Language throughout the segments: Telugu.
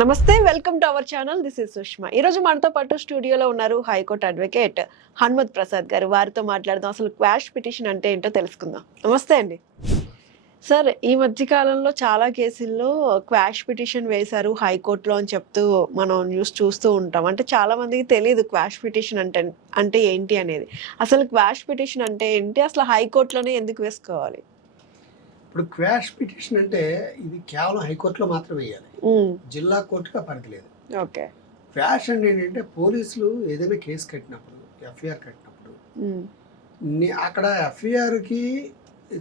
Namaste welcome to our channel. This is Sushma. ఈరోజు మనతో పాటు స్టూడియోలో ఉన్నారు హైకోర్టు అడ్వకేట్ హనుమత్ ప్రసాద్ గారు. వారితో మాట్లాడదాం. అసలు క్వాష్ పిటిషన్ అంటే ఏంటో తెలుసుకుందాం. నమస్తే అండి. సార్ ఈ మధ్య కాలంలో చాలా కేసుల్లో క్వాష్ పిటిషన్ వేశారు హైకోర్టులో అని చెప్తూ మనం న్యూస్ చూస్తూ ఉంటాం. అంటే చాలా మందికి తెలియదు క్వాష్ పిటిషన్ అంటే అంటే ఏంటి అనేది. అసలు క్వాష్ పిటిషన్ అంటే ఏంటి? అసలు హైకోర్టులోనే ఎందుకు వేసుకోవాలి? ఇప్పుడు క్వాష్ పిటిషన్ అంటే ఇది కేవలం హైకోర్టులో మాత్రమే వేయాలి. జిల్లా కోర్టుగా పరిధి లేదు ఓకే. క్వాష్ అంటే ఏంటంటే పోలీసులు ఏదైనా కేసు కట్టినప్పుడు ఎఫ్ఐఆర్ కట్టినప్పుడు అక్కడ ఎఫ్ఐఆర్కి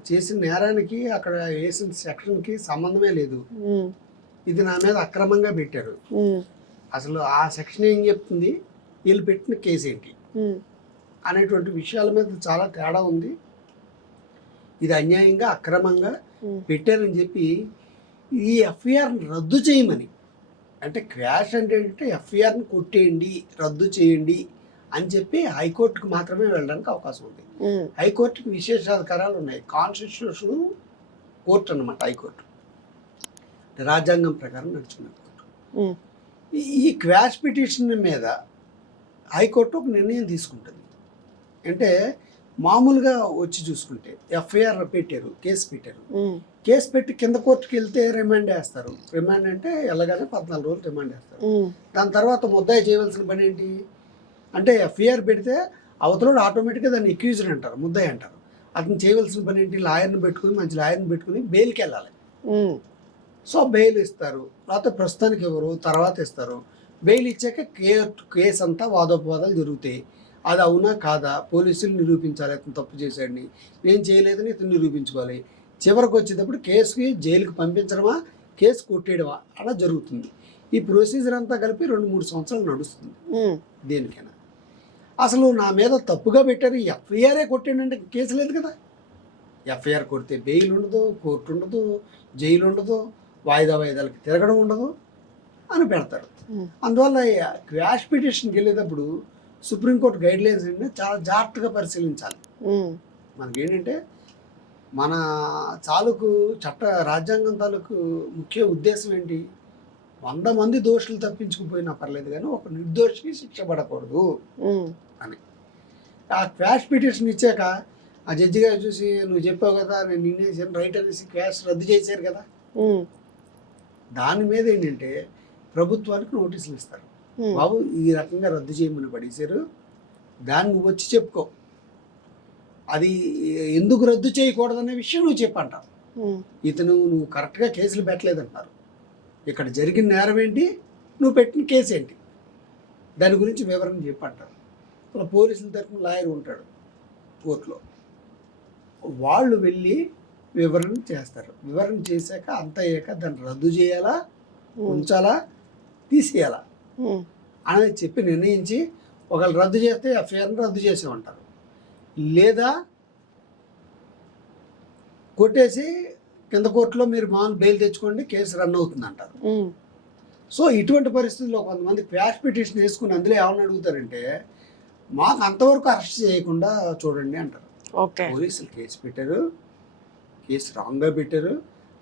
చేసిన నేరానికి అక్కడ వేసిన సెక్షన్కి సంబంధమే లేదు. ఇది నా మీద అక్రమంగా పెట్టారు. అసలు ఆ సెక్షన్ ఏం చెప్తుంది? వీళ్ళు పెట్టిన కేసు ఏంటి అనేటువంటి విషయాల మీద చాలా తేడా ఉంది. ఇది అన్యాయంగా అక్రమంగా. పెట్టారని చెప్పి ఈ ఎఫ్ఐఆర్ని రద్దు చేయమని. అంటే క్వాష్ అంటే ఏంటంటే ఎఫ్ఐఆర్ని కొట్టేయండి రద్దు చేయండి అని చెప్పి హైకోర్టుకు మాత్రమే వెళ్ళడానికి అవకాశం ఉంది. హైకోర్టుకి విశేషాధికారాలు ఉన్నాయి. కాన్స్టిట్యూషన్ కోర్టు అన్నమాట హైకోర్టు. రాజ్యాంగం ప్రకారం నడుచుకునే కోర్టు. ఈ క్వాష్ పిటిషన్ మీద హైకోర్టు ఒక నిర్ణయం తీసుకుంటుంది. అంటే మామూలుగా వచ్చి చూసుకుంటే ఎఫ్ఐఆర్ పెట్టారు కేసు పెట్టారు. కేసు పెట్టి కింద కోర్టుకి వెళ్తే రిమాండ్ వేస్తారు. రిమాండ్ అంటే ఎలాగానే పద్నాలుగు రోజులు రిమాండ్ వేస్తారు. దాని తర్వాత ముద్దాయి చేయవలసిన పని ఏంటి? అంటే ఎఫ్ఐఆర్ పెడితే అవతలోడు ఆటోమేటిక్గా దాన్ని ఎక్యూజ్డ్ అంటారు ముద్దాయి అంటారు. అతను చేయవలసిన పని ఏంటి? లాయర్ని పెట్టుకుని మంచి లాయర్ని పెట్టుకుని బెయిల్కి వెళ్ళాలి. సో బెయిల్ ఇస్తారు. లేకపోతే ప్రస్తుతానికి ఎవరు? తర్వాత ఇస్తారు. బెయిల్ ఇచ్చాక కేసు అంతా వాదోపవాదాలు జరుగుతాయి. అది అవునా కాదా? పోలీసులు నిరూపించాలి అతను తప్పు చేశాడని. నేను చేయలేదని ఇతను నిరూపించుకోవాలి. చివరికి వచ్చేటప్పుడు కేసుకి జైలుకి పంపించడమా కేసు కొట్టేయడమా అలా జరుగుతుంది. ఈ ప్రొసీజర్ అంతా కలిపి రెండు మూడు సంవత్సరాలు నడుస్తుంది దేనికైనా. అసలు నా మీద తప్పుగా పెట్టారు ఎఫ్ఐఆర్ఏ కొట్టాడంటే కేసు లేదు కదా. ఎఫ్ఐఆర్ కొడితే బెయిల్ ఉండదు కోర్టు ఉండదు జైలు ఉండదు వాయిదా వాయిదాలకి తిరగడం ఉండదు అని పెడతారు. అందువల్ల ఈ క్వాష్ పిటిషన్కి వెళ్ళేటప్పుడు సుప్రీంకోర్టు గైడ్ లైన్స్ ఏంటంటే చాలా జాగ్రత్తగా పరిశీలించాలి. మనకి ఏంటంటే మన తాలూకు చట్ట రాజ్యాంగం తాలూకు ముఖ్య ఉద్దేశం ఏంటి? వంద మంది దోషులు తప్పించుకుపోయినా పర్లేదు కానీ ఒక నిర్దోషికి శిక్ష పడకూడదు ఉమ్, ఆ క్వాష్ పిటిషన్ ఇచ్చాక ఆ జడ్జి గారు చూసి నువ్వు చెప్పావు కదా నేను నిన్నేసాను రైట్ అనేసి క్వాష్ రద్దు చేశారు కదా? దాని మీద ఏంటంటే ప్రభుత్వానికి నోటీసులు ఇస్తారు. బాబు ఈ రకంగా రద్దు చేయమని పడేశారు. దాన్ని నువ్వు వచ్చి చెప్పుకో. అది ఎందుకు రద్దు చేయకూడదనే విషయం నువ్వు చెప్పంటావు. ఇతను నువ్వు కరెక్ట్గా కేసులు పెట్టలేదంటారు. ఇక్కడ జరిగిన నేరం ఏంటి? నువ్వు పెట్టిన కేసు ఏంటి? దాని గురించి వివరణ చెప్పంటారు. అలా పోలీసుల తరఫున లాయర్ ఉంటాడు కోర్టులో. వాళ్ళు వెళ్ళి వివరణ చేస్తారు. వివరణ చేశాక అంత అయ్యాక దాన్ని రద్దు చేయాలా? ఉంచాలా? తీసేయాలా? అనేది చెప్పి నిర్ణయించి ఒకవేళ రద్దు చేస్తే ఎఫ్ఐఆర్ని రద్దు చేసేమంటారు లేదా కొట్టేసి కింద కోర్టులో మీరు మామూలు బెయిల్ తెచ్చుకోండి కేసు రన్ అవుతుంది అంటారు సో ఇటువంటి పరిస్థితుల్లో కొంతమంది క్వాష్ పిటిషన్ వేసుకుని అందులో ఏమని అడుగుతారంటే మాకు అంతవరకు అరెస్ట్ చేయకుండా చూడండి అంటారు. ఓకే. పోలీసులు కేసు పెట్టారు కేసు రాంగ్గా పెట్టారు.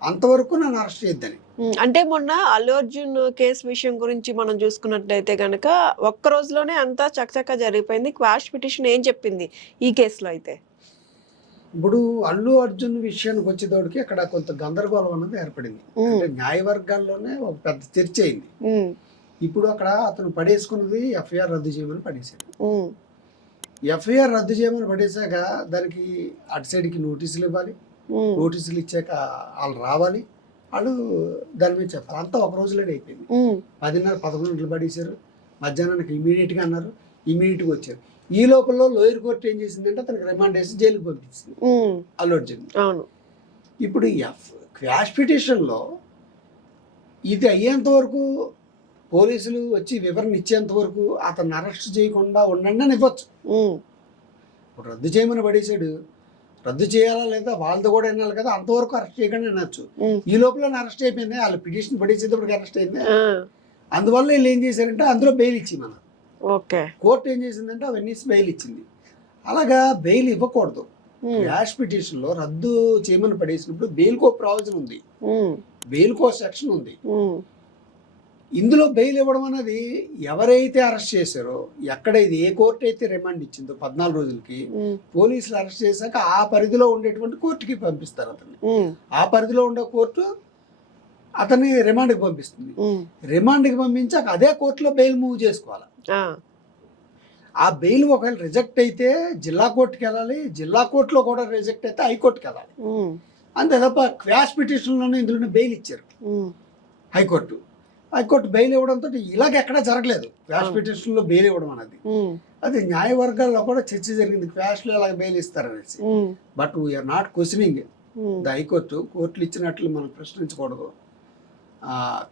అంతవరకు నన్ను అరెస్ట్ చేయొద్దని. అంటే మొన్న అల్లు అర్జున్ కేసు విషయం గురించి మనం చూసుకున్నట్లయితే కనుక ఒక్క రోజులోనే అంతా చకచకా జరిగిపోయింది. క్వాష్ పిటిషన్ ఏం చెప్పింది ఈ కేసులో అయితే? ఇప్పుడు అల్లు అర్జున్ విషయానికి వచ్చేటోడికి అక్కడ కొంత గందరగోళం అన్నది ఏర్పడింది. అంటే న్యాయవర్గాల్లోనే ఒక పెద్ద చర్చ అయింది. ఇప్పుడు అక్కడ అతను పడేసుకున్నది ఎఫ్ఐఆర్ రద్దు చేయమని పడేశాడు. ఎఫ్ఐఆర్ రద్దు చేయమని పడేశాక దానికి అటు సైడ్కి నోటీసులు ఇవ్వాలి. నోటీసులు ఇచ్చాక వాళ్ళు రావాలి. వాళ్ళు దాని మీద చెప్పాలి. అంతా ఒక రోజులోనే అయిపోయింది. పదిన్నర పదకొండు గంటలు పడేశారు. మధ్యాహ్నానికి ఇమీడియట్గా అన్నారు. ఇమీడియట్గా వచ్చారు. ఈ లోపల లోయర్ కోర్టు ఏం చేసిందంటే అతనికి రిమాండ్ వేసి జైలుకి పంపించింది. అల్లు అర్జున్. అవును. ఇప్పుడు ఎఫ్ క్వాష్ పిటిషన్లో ఇది అయ్యేంత వరకు పోలీసులు వచ్చి వివరణ ఇచ్చేంత వరకు అతన్ని అరెస్ట్ చేయకుండా ఉండండి అని ఇవ్వచ్చు. ఇప్పుడు రద్దు చేయమని పడేశాడు. రద్దు చేయాలా లేదా వాళ్ళతో కూడా వినాలి కదా? అంతవరకు అరెస్ట్ చేయకుండా వినొచ్చు. ఉమ్, ఈ లోపల అరెస్ట్ అయిపోయింది. వాళ్ళు పిటిషన్ పడేసేటప్పటికి అరెస్ట్ అయింది. అందువల్ల వీళ్ళు ఏం చేశారంటే అందులో బెయిల్ ఇచ్చి మనం. ఓకే. కోర్టు ఏం చేసిందంటే అవన్నీ బెయిల్ ఇచ్చింది. అలాగా బెయిల్ ఇవ్వకూడదు. ఉమ్, క్యాష్ పిటిషన్లో రద్దు చేయమని పడేసినప్పుడు బెయిల్కో ప్రావిజన్ ఉంది. ఉమ్, బెయిల్కో సెక్షన్ ఉంది. ఇందులో బెయిల్ ఇవ్వడం అనేది ఎవరైతే అరెస్ట్ చేశారో ఎక్కడ ఇది ఏ కోర్టు అయితే రిమాండ్ ఇచ్చిందో పద్నాలుగు రోజులకి పోలీసులు అరెస్ట్ చేశాక ఆ పరిధిలో ఉండేటువంటి కోర్టుకి పంపిస్తారు అతన్ని. ఆ పరిధిలో ఉండే కోర్టు అతన్ని రిమాండ్కి పంపిస్తుంది. రిమాండ్కి పంపించాక అదే కోర్టులో బెయిల్ మూవ్ చేసుకోవాలి. ఆ, బెయిల్ ఒకవేళ రిజెక్ట్ అయితే జిల్లా కోర్టుకి వెళ్ళాలి జిల్లా కోర్టులో కూడా రిజెక్ట్ అయితే హైకోర్టుకి వెళ్ళాలి. అంతే తప్ప క్వాష్ పిటిషన్లోనే ఇందులోనే బెయిల్ ఇచ్చారు. హైకోర్టు. హైకోర్టు బెయిల్ ఇవ్వడంతో ఇలాగ ఎక్కడా జరగలేదు. క్వాష్. పిటిషన్లో బెయిల్ ఇవ్వడం అనేది. అది న్యాయవర్గాల్లో కూడా చర్చ జరిగింది. క్వాష్లో ఇలాగ bail ఇస్తారనేసి. But we're not questioning the high court కోర్టులు ఇచ్చినట్లు మనం ప్రశ్నించకూడదు.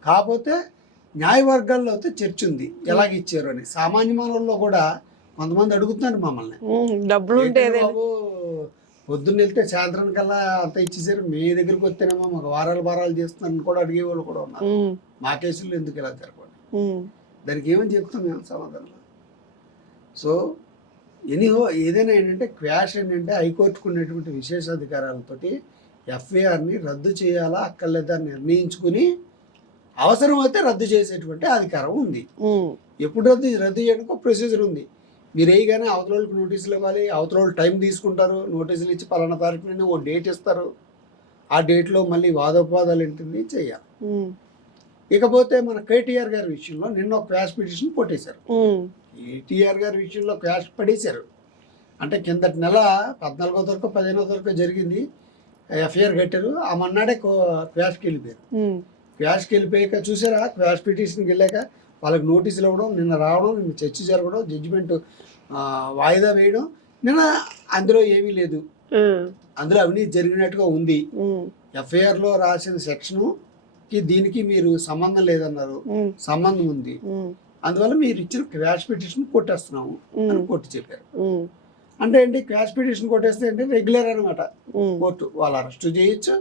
కాకపోతే న్యాయవర్గాల్లో అయితే చర్చ ఉంది. ఎలాగ ఇచ్చారు అని. సామాన్య మానవుల్లో కూడా కొంతమంది అడుగుతున్నారు మమ్మల్ని. డబ్బులు పొద్దున్న వెళ్తే సాయంత్రం కల్లా అంత ఇచ్చేసారు. మీ దగ్గరికి వస్తేనేమో మాకు వారాలు వారాలు చేస్తున్నారని కూడా అడిగే వాళ్ళు కూడా ఉన్నారు. మా కేసుల్లో ఎందుకు ఇలా జరగకూడదు? ఉమ్, దానికి ఏమని చెప్తాం మేము సమాధానం? సో ఎనీహో ఏదైనా ఏంటంటే క్వాష్ ఏంటంటే హైకోర్టుకు ఉన్నటువంటి విశేషాధికారాలతోటి ఎఫ్ఐఆర్ని రద్దు చేయాలా అక్కర్లేదా నిర్ణయించుకుని అవసరమైతే రద్దు చేసేటువంటి అధికారం ఉంది. ఎప్పుడు రద్దు రద్దు చేయడానికి ప్రొసీజర్ ఉంది. మీరు వేయగానే అవతల వాళ్ళకి నోటీసులు ఇవ్వాలి అవతల వాళ్ళు టైం తీసుకుంటారు నోటీసులు ఇచ్చి పలానా తారీఖున ఓ డేట్ ఇస్తారు. ఆ డేట్లో మళ్ళీ వాదోపవాదాలు ఏంటింది చేయాలి. ఇకపోతే మన కేటీఆర్ గారి విషయంలో నిన్న ఒక క్వాష్ పిటిషన్ కొట్టేశారు. కేటీఆర్ గారి విషయంలో క్వాష్ పడేశారు. అంటే కిందటి నెల పద్నాలుగో తారీఖు పదిహేనో తారీఖు జరిగింది. ఎఫ్ఐఆర్ కట్టారు. ఆ మన్నాడే కో- క్వాష్కి వెళ్ళిపోయారు. ఉమ్, క్వాష్కి వెళ్ళిపోయాక చూసారా? క్వాష్ పిటిషన్కి వెళ్ళాక వాళ్ళకి నోటీసులు ఇవ్వడం నిన్న రావడం నిన్న చర్చ జరగడం జడ్జిమెంట్ వాయిదా వేయడం నిన్న అందులో ఏమీ లేదు. అందులో అవినీతి జరిగినట్టుగా ఉంది. ఉమ్, ఎఫ్ఐఆర్లో రాసిన సెక్షనుకి దీనికి మీరు సంబంధం లేదన్నారు. సంబంధం ఉంది. అందువల్ల మీరు ఇచ్చిన క్వాష్ పిటిషన్ కొట్టేస్తున్నాము అని కోర్టు చెప్పారు. అంటే ఏంటి? క్వాష్ పిటిషన్ కొట్టేస్తే అంటే రెగ్యులర్ అనమాట కోర్టు వాళ్ళు అరెస్ట్ చేయొచ్చు.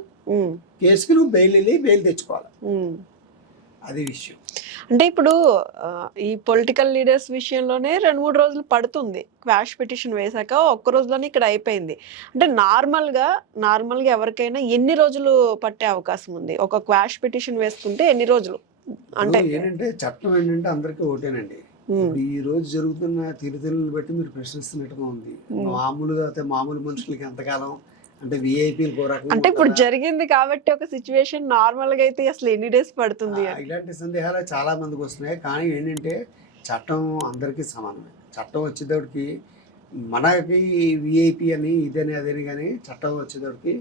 కేసుకి నువ్వు బెయిల్ వెళ్ళి బెయిల్ తెచ్చుకోవాలి. అది విషయం. అంటే ఇప్పుడు ఈ పొలిటికల్ లీడర్స్ విషయంలోనే రెండు మూడు రోజులు పడుతుంది. క్వాష్ పిటిషన్ వేశాక ఒక్క రోజులోనే ఇక్కడ అయిపోయింది. అంటే నార్మల్గా నార్మల్గా ఎవరికైనా ఎన్ని రోజులు పట్టే అవకాశం ఉంది? ఒక క్వాష్ పిటిషన్ వేసుకుంటే ఎన్ని రోజులు? అంటే ఏంటంటే చట్టం ఏంటంటే అందరికీ ఒకటేనండి ఈ రోజు జరుగుతున్న తీరుతెన్నులను బట్టి మీరు ప్రశ్నిస్తున్నట్టుగా ఉంది. మామూలుగా అయితే మామూలు మనుషులకి ఎంతకాలం అంటే విఐపీలు అంటే ఇప్పుడు జరిగింది కాబట్టి ఒక సిచ్యువేషన్ నార్మల్గా అయితే అసలు ఎన్ని డేస్ పడుతుంది ఇలాంటి సందేహాలు చాలా మందికి వస్తున్నాయి. కానీ ఏంటంటే చట్టం అందరికీ సమానమే. చట్టం వచ్చేటప్పటికి మనకి విఐపి అని ఇదని అదని కానీ చట్టం వచ్చేటప్పటికి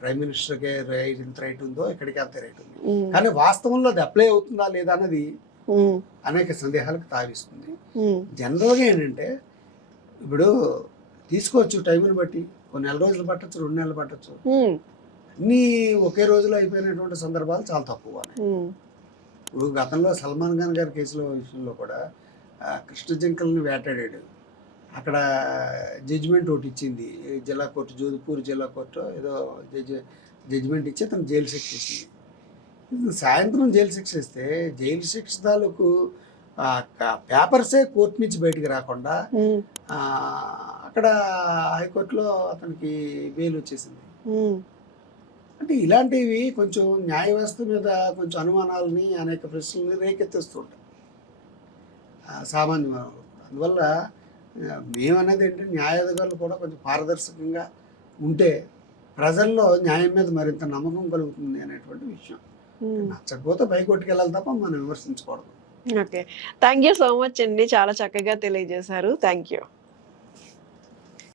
ప్రైమ్ మినిస్టర్కి రైట్ ఎంత రైట్ ఉందో ఇక్కడికి అంతే రైట్ ఉంది. కానీ వాస్తవంలో అది అప్లై అవుతుందా లేదా అన్నది అనేక సందేహాలకు తావిస్తుంది. జనరల్గా ఏంటంటే ఇప్పుడు తీసుకోవచ్చు టైంని బట్టి. కొన్ని నెల రోజులు పట్టచ్చు రెండు నెలలు పట్టచ్చు. అన్నీ ఒకే రోజులో అయిపోయినటువంటి సందర్భాలు చాలా తక్కువ ఇప్పుడు గతంలో సల్మాన్ ఖాన్ గారి కేసులో విషయంలో కూడా కృష్ణ జింకల్ని వేటాడాడు. అక్కడ జడ్జిమెంట్ ఒకటి ఇచ్చింది. జిల్లా కోర్టు జోధ్పూర్ జిల్లా కోర్టు ఏదో జడ్జి జడ్జిమెంట్ ఇచ్చి అతను జైలు శిక్ష ఇచ్చింది. సాయంత్రం జైలు శిక్ష ఇస్తే జైలు శిక్ష తాలూకు పేపర్సే కోర్టు నుంచి బయటికి రాకుండా అక్కడ హైకోర్టులో అతనికి బెయిల్ వచ్చేసింది. అంటే ఇలాంటివి కొంచెం న్యాయ వ్యవస్థ మీద కొంచెం అనుమానాలని అనేక ప్రశ్నల్ని రేకెత్తిస్తుంటాయి ఆ, సామాన్య మానవులు. అందువల్ల మేమనేది ఏంటంటే న్యాయాధికారులు కూడా కొంచెం పారదర్శకంగా ఉంటే ప్రజల్లో న్యాయం మీద మరింత నమ్మకం కలుగుతుంది అనేటువంటి విషయం. నచ్చకపోతే పైకోట్టుకు వెళ్ళాలి తప్ప మనం విమర్శించకూడదు. Okay. Thank you so much అండి. చాలా చక్కగా తెలియజేశారు. Thank you